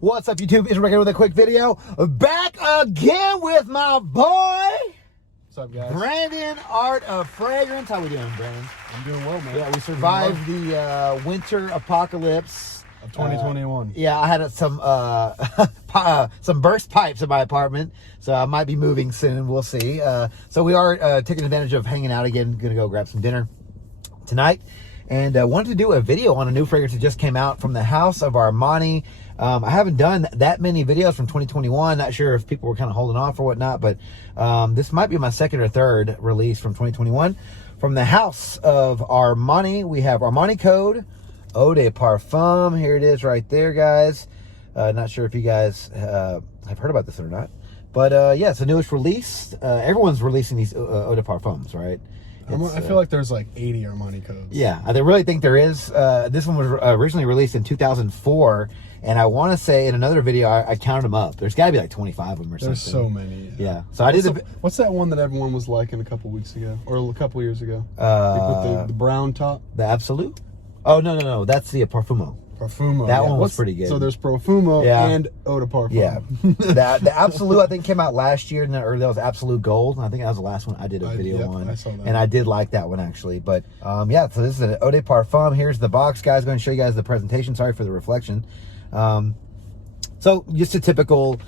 What's up, YouTube? It's Rick with a quick video. Back again with my boy. What's up, guys? Brandon, Art of Fragrance. How we doing, Brandon? I'm doing well, man. Yeah, we survived the winter apocalypse of 2021. Yeah, I had some burst pipes in my apartment, so I might be moving soon. We'll see. So we are taking advantage of hanging out again. Gonna go grab some dinner tonight, and wanted to do a video on a new fragrance that just came out from the house of Armani. I haven't done that many videos from 2021. Not sure if people were kind of holding off or whatnot, but this might be my second or third release from 2021. From the house of Armani, we have Armani Code, Eau De Parfum. Here it is right there, guys. Not sure if you guys have heard about this or not. But yeah, it's the newest release. Everyone's releasing these Eau De Parfums, right? I feel like there's like 80 Armani codes. Yeah, I really think there is. This one was originally released in 2004. And I want to say in another video, I counted them up. There's got to be like 25 of them or something. There's so many. Yeah. So I did. What's that one that everyone was liking a couple weeks ago or a couple years ago? Like with the brown top. The Absolute. Oh no. That's the Parfumo. Parfumo. That one was pretty good. So there's Profumo and Eau De Parfum. Yeah. the Absolute I think came out last year, and that was Absolute Gold. I think that was the last one I did a video on. I saw that. And I did like that one actually. But yeah. So this is an Eau De Parfum. Here's the box, guys. I'm going to show you guys the presentation. Sorry for the reflection. So just a typical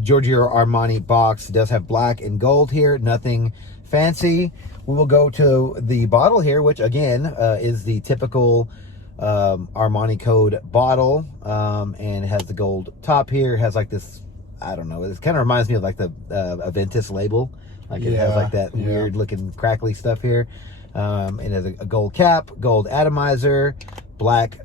Giorgio Armani box. It does have black and gold here, nothing fancy. We will go to the bottle here, which again is the typical Armani Code bottle, and it has the gold top here. It has like this, I don't know, it kind of reminds me of like the Aventus label, like it has like that weird looking crackly stuff here. It has a gold cap, gold atomizer, black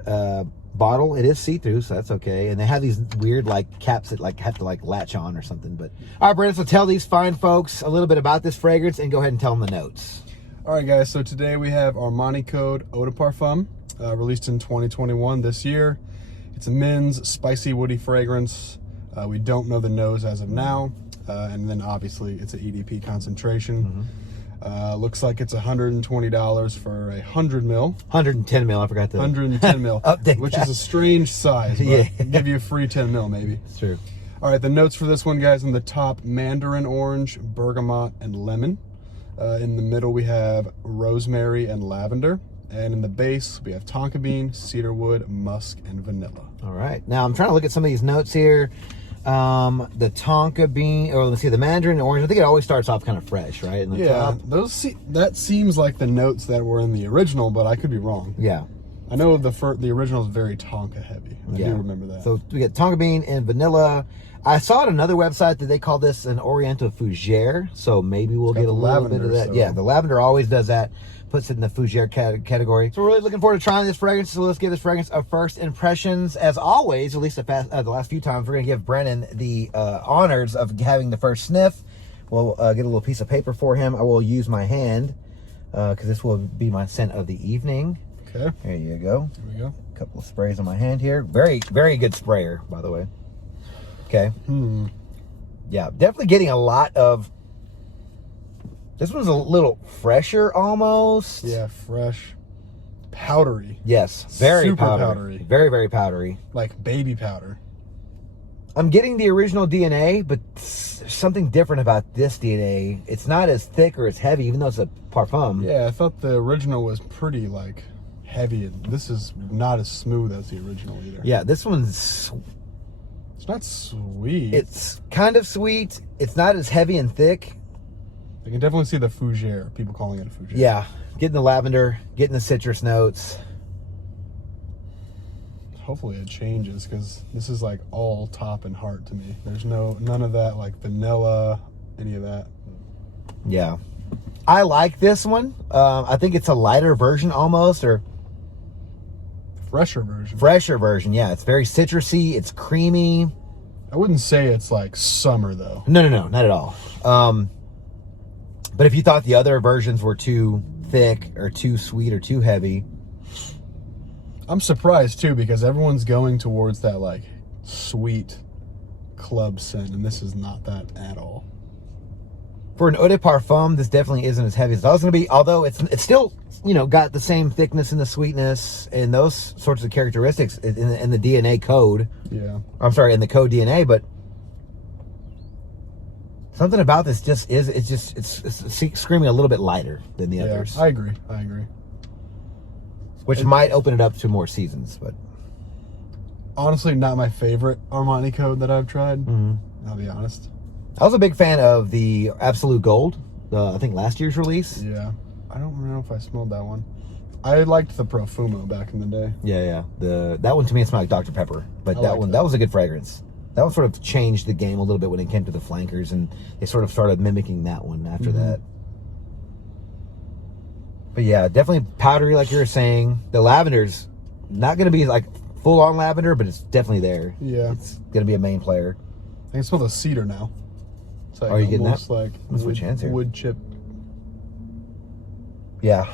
bottle. It is see-through, so that's okay. And they have these weird like caps that like have to like latch on or something. But all right, Brandon, so tell these fine folks a little bit about this fragrance and go ahead and tell them the notes. All right, guys, so today we have Armani Code Eau De Parfum, released in 2021 this year. It's a men's spicy woody fragrance. We don't know the nose as of now, and then obviously it's an EDP concentration. Looks like it's $120 for 100 mil. 110 mil, I forgot to 110 mil, which is a strange size, but give you a free 10 mil maybe. It's true. All right, the notes for this one, guys: in the top, mandarin orange, bergamot, and lemon. In the middle, we have rosemary and lavender. And in the base, we have tonka bean, cedarwood, musk, and vanilla. All right. Now, I'm trying to look at some of these notes here. The tonka bean, or let's see, the mandarin orange. I think it always starts off kind of fresh, right? In the top. That seems like the notes that were in the original, but I could be wrong. Yeah. I know the original is very tonka heavy. I do remember that. So we get tonka bean and vanilla. I saw at another website that they call this an Oriental Fougere, so maybe we'll get a little bit of that. So. Yeah, the lavender always does that, puts it in the Fougere category. So we're really looking forward to trying this fragrance, so let's give this fragrance a first impressions. As always, at least the last few times, we're going to give Brennan the honors of having the first sniff. We'll get a little piece of paper for him. I will use my hand, because this will be my scent of the evening. Okay. Here you go. There we go. A couple of sprays on my hand here. Very, very good sprayer, by the way. Okay. Yeah, definitely getting a lot of. This one's a little fresher almost. Yeah, fresh. Powdery. Yes, very super powdery. Very, very powdery. Like baby powder. I'm getting the original DNA, but something different about this DNA. It's not as thick or as heavy, even though it's a parfum. Yeah, I thought the original was pretty like heavy. This is not as smooth as the original either. Yeah, this one's. It's not sweet. It's kind of sweet. It's not as heavy and thick. I can definitely see the fougere, people calling it a fougere. Yeah, getting the lavender, getting the citrus notes. Hopefully it changes, because this is like all top and heart to me. There's none of that like vanilla, any of that. Yeah, I like this one. I think it's a lighter version almost, or fresher version. Fresher version, yeah. It's very citrusy. It's creamy. I wouldn't say it's like summer though. No, not at all. But if you thought the other versions were too thick or too sweet or too heavy, I'm surprised too, because everyone's going towards that like sweet club scent, and this is not that at all. For an Eau De Parfum, this definitely isn't as heavy as I was going to be, although it's still, you know, got the same thickness and the sweetness and those sorts of characteristics in the DNA code. Yeah. I'm sorry, in the code DNA, but something about this just is, it's screaming a little bit lighter than the others. I agree. Which might open it up to more seasons, but honestly, not my favorite Armani code that I've tried. I'll be honest. I was a big fan of the Absolute Gold, I think last year's release. Yeah. I don't know if I smelled that one. I liked the Profumo back in the day. Yeah. That one to me smelled like Dr. Pepper, but that was a good fragrance. That one sort of changed the game a little bit when it came to the flankers, and they sort of started mimicking that one after that. But yeah, definitely powdery, like you were saying. The lavender's not going to be like full on lavender, but it's definitely there. Yeah. It's going to be a main player. I can smell the cedar now. It's like Are you getting that? Like Let's switch hands here. Wood chip. Yeah.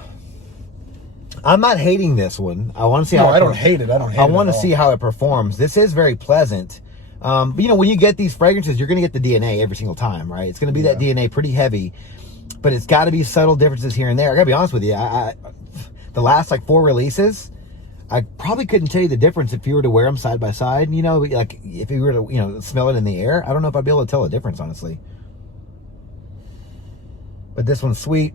I'm not hating this one. I want to see No, how I don't hate it. I want to see how it performs. This is very pleasant. But you know, when you get these fragrances, you're going to get the DNA every single time, right? It's going to be that DNA pretty heavy, but it's got to be subtle differences here and there. I got to be honest with you. The last like 4 releases, I probably couldn't tell you the difference if you were to wear them side by side. You know, like if you were to, you know, smell it in the air, I don't know if I'd be able to tell the difference, honestly. But this one's sweet,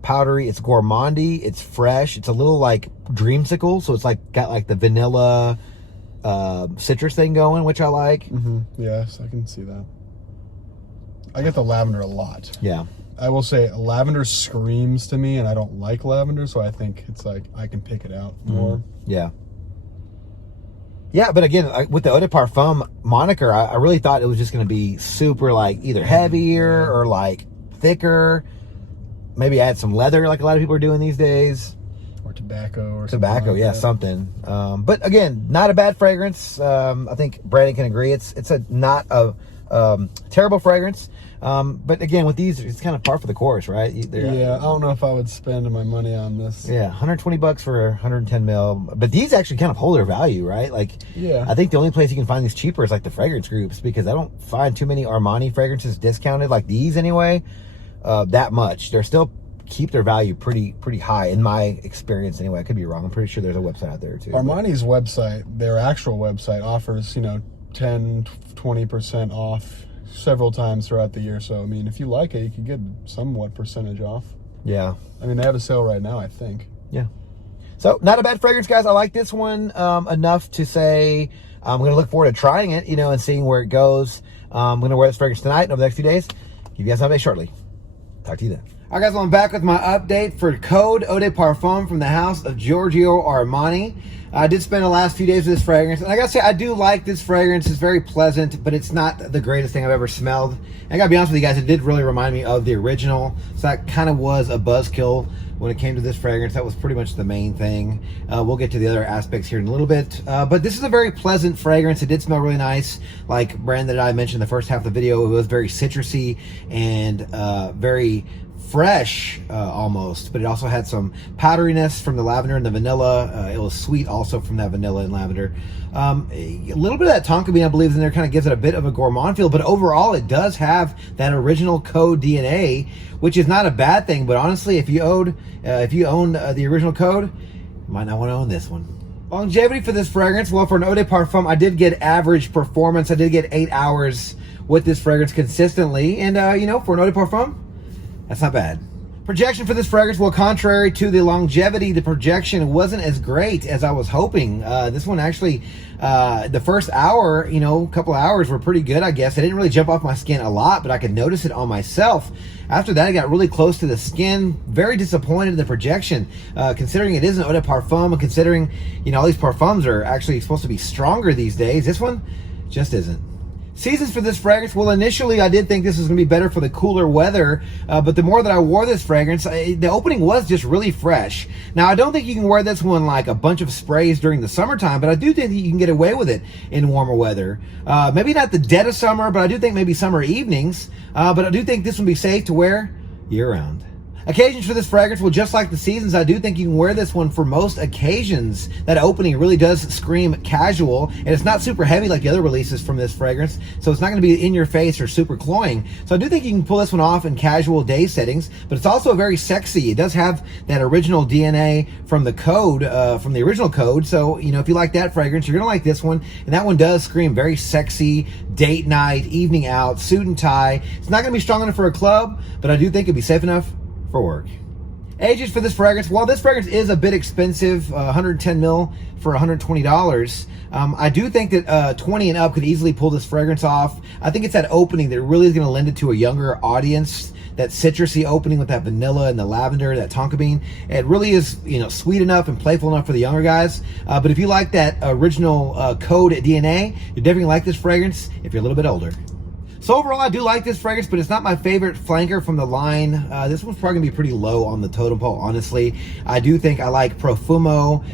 powdery, it's gourmandy, it's fresh, it's a little like dreamsicle, so it's like got like the vanilla citrus thing going, which I like. Yes, I can see that. I get the lavender a lot. Yeah. I will say lavender screams to me, and I don't like lavender, so I think it's like I can pick it out more. Yeah. Yeah, but again, with the Eau De Parfum moniker, I really thought it was just going to be super like either heavier or like thicker. Maybe add some leather like a lot of people are doing these days. Or tobacco or tobacco, something like that. something. But again, not a bad fragrance. I think Brandon can agree. It's not a terrible fragrance. But again, with these, it's kind of par for the course, right? Yeah, I don't know if I would spend my money on this. Yeah, $120 for 110 mil. But these actually kind of hold their value, right? Like, yeah. I think the only place you can find these cheaper is like the fragrance groups, because I don't find too many Armani fragrances discounted like these anyway. That much. They're still keep their value pretty high in my experience anyway. I could be wrong. I'm pretty sure there's a website out there too. Armani's website, their actual website, offers 10-20% off several times throughout the year. So I mean, if you like it, you can get somewhat percentage off. Yeah. I mean, they have a sale right now, I think. Yeah. So not a bad fragrance, guys. I like this one enough to say I'm going to look forward to trying it, and seeing where it goes. I'm going to wear this fragrance tonight and over the next few days. Give you guys an update shortly. Talk to you then. All right, guys, I'm back with my update for Code Eau De Parfum from the house of Giorgio Armani. I did spend the last few days with this fragrance, and I gotta say, I do like this fragrance. It's very pleasant, but it's not the greatest thing I've ever smelled. And I gotta be honest with you guys, it did really remind me of the original, so that kind of was a buzzkill when it came to this fragrance. That was pretty much the main thing. We'll get to the other aspects here in a little bit, but this is a very pleasant fragrance. It did smell really nice. Like Brandon and I mentioned in the first half of the video, it was very citrusy and very fresh almost, but it also had some powderiness from the lavender and the vanilla. It was sweet also from that vanilla and lavender. A little bit of that tonka bean, I believe, in there kind of gives it a bit of a gourmand feel, but overall it does have that original Code DNA, which is not a bad thing. But honestly, if you own the original Code, you might not want to own this one. Longevity for this fragrance, well, for an Eau De Parfum, I did get average performance. I did get 8 hours with this fragrance consistently, and for an Eau De Parfum, that's not bad. Projection for this fragrance, well, contrary to the longevity, the projection wasn't as great as I was hoping. This one actually, the first hour, couple of hours were pretty good, I guess. I didn't really jump off my skin a lot, but I could notice it on myself. After that, I got really close to the skin. Very disappointed in the projection, considering it is an Eau De Parfum, and considering, all these parfums are actually supposed to be stronger these days. This one just isn't. Seasons for this fragrance, well, initially I did think this was going to be better for the cooler weather, but the more that I wore this fragrance, the opening was just really fresh. Now, I don't think you can wear this one like a bunch of sprays during the summertime, but I do think that you can get away with it in warmer weather. Maybe not the dead of summer, but I do think maybe summer evenings, but I do think this would be safe to wear year-round. Occasions for this fragrance, well, just like the seasons, I do think you can wear this one for most occasions. That opening really does scream casual, and it's not super heavy like the other releases from this fragrance, so it's not going to be in your face or super cloying. So I do think you can pull this one off in casual day settings, but it's also very sexy. It does have that original DNA from the code, from the original code, so, you know, if you like that fragrance, you're going to like this one, and that one does scream very sexy, date night, evening out, suit and tie. It's not going to be strong enough for a club, but I do think it'd be safe enough for work. Ages for this fragrance. While this fragrance is a bit expensive, 110 mil for $120, I do think that 20 and up could easily pull this fragrance off. I think it's that opening that really is going to lend it to a younger audience. That citrusy opening with that vanilla and the lavender, that tonka bean. It really is, you know, sweet enough and playful enough for the younger guys. But if you like that original code DNA, you're definitely like this fragrance if you're a little bit older. So overall, I do like this fragrance, but it's not my favorite flanker from the line. This one's probably gonna be pretty low on the totem pole, honestly. I do think I like Profumo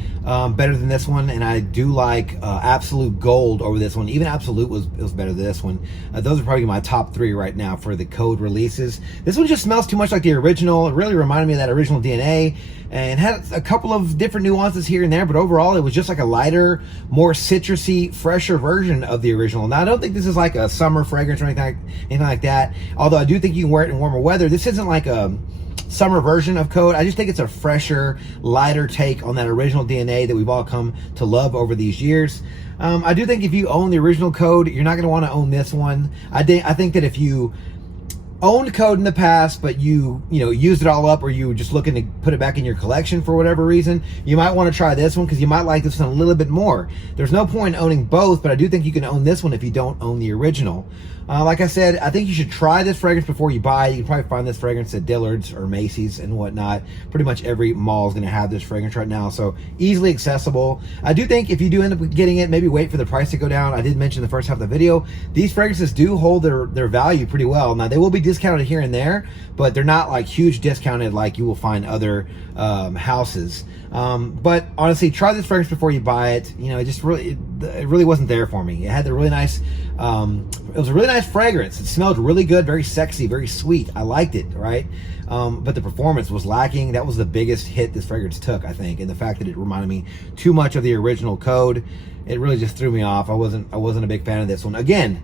better than this one, and I do like Absolute Gold over this one. Even Absolute was better than this one. Those are probably my top 3 right now for the code releases. This one just smells too much like the original. It really reminded me of that original DNA, and had a couple of different nuances here and there, but overall it was just like a lighter, more citrusy, fresher version of the original. Now I don't think this is like a summer fragrance or anything like that, although I do think you can wear it in warmer weather. This isn't like a summer version of code. I just think it's a fresher, lighter take on that original DNA that we've all come to love over these years. I do think if you own the original code, you're not going to want to own this one. I think that if you owned code in the past, but you used it all up, or you were just looking to put it back in your collection for whatever reason, you might want to try this one because you might like this one a little bit more. There's no point in owning both, but I do think you can own this one if you don't own the original. Like I said, I think you should try this fragrance before you buy it. You can probably find this fragrance at Dillard's or Macy's and whatnot. Pretty much every mall is going to have this fragrance right now, so easily accessible. I do think if you do end up getting it, maybe wait for the price to go down. I did mention in the first half of the video, these fragrances do hold their value pretty well. Now, they will be discounted here and there, but they're not like huge discounted like you will find other houses. But honestly, try this fragrance before you buy it. You know, it really wasn't there for me. It had the really nice, it was a really nice fragrance. It smelled really good, very sexy, very sweet. I liked it, right? But the performance was lacking. That was the biggest hit this fragrance took, I think. And the fact that it reminded me too much of the original code, it really just threw me off. I wasn't a big fan of this one. Again,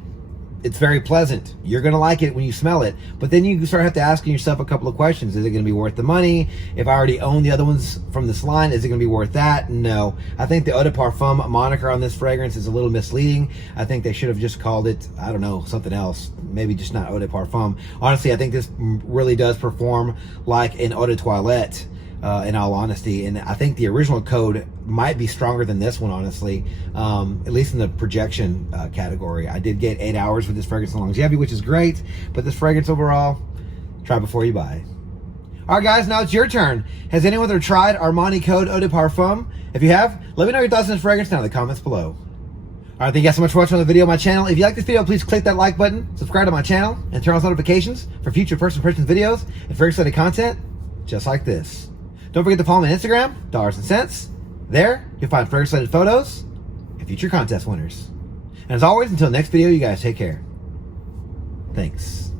it's very pleasant. You're going to like it when you smell it. But then you start have to asking yourself a couple of questions. Is it going to be worth the money? If I already own the other ones from this line, is it going to be worth that? No. I think the Eau De Parfum moniker on this fragrance is a little misleading. I think they should have just called it, I don't know, something else. Maybe just not Eau De Parfum. Honestly, I think this really does perform like an Eau de Toilette. In all honesty, and I think the original code might be stronger than this one, honestly, at least in the projection category. I did get 8 hours with this fragrance in longevity, which is great, but this fragrance overall, try before you buy. All right, guys, now it's your turn. Has anyone ever tried Armani code Eau De Parfum? If you have, let me know your thoughts on this fragrance down in the comments below. All right, thank you guys so much for watching the video on my channel. If you like this video, please click that like button, subscribe to my channel, and turn on notifications for future first impressions videos and very exciting content just like this. Don't forget to follow me on Instagram, Dollars and Cents. There, you'll find fragrance-related photos and future contest winners. And as always, until next video, you guys take care. Thanks.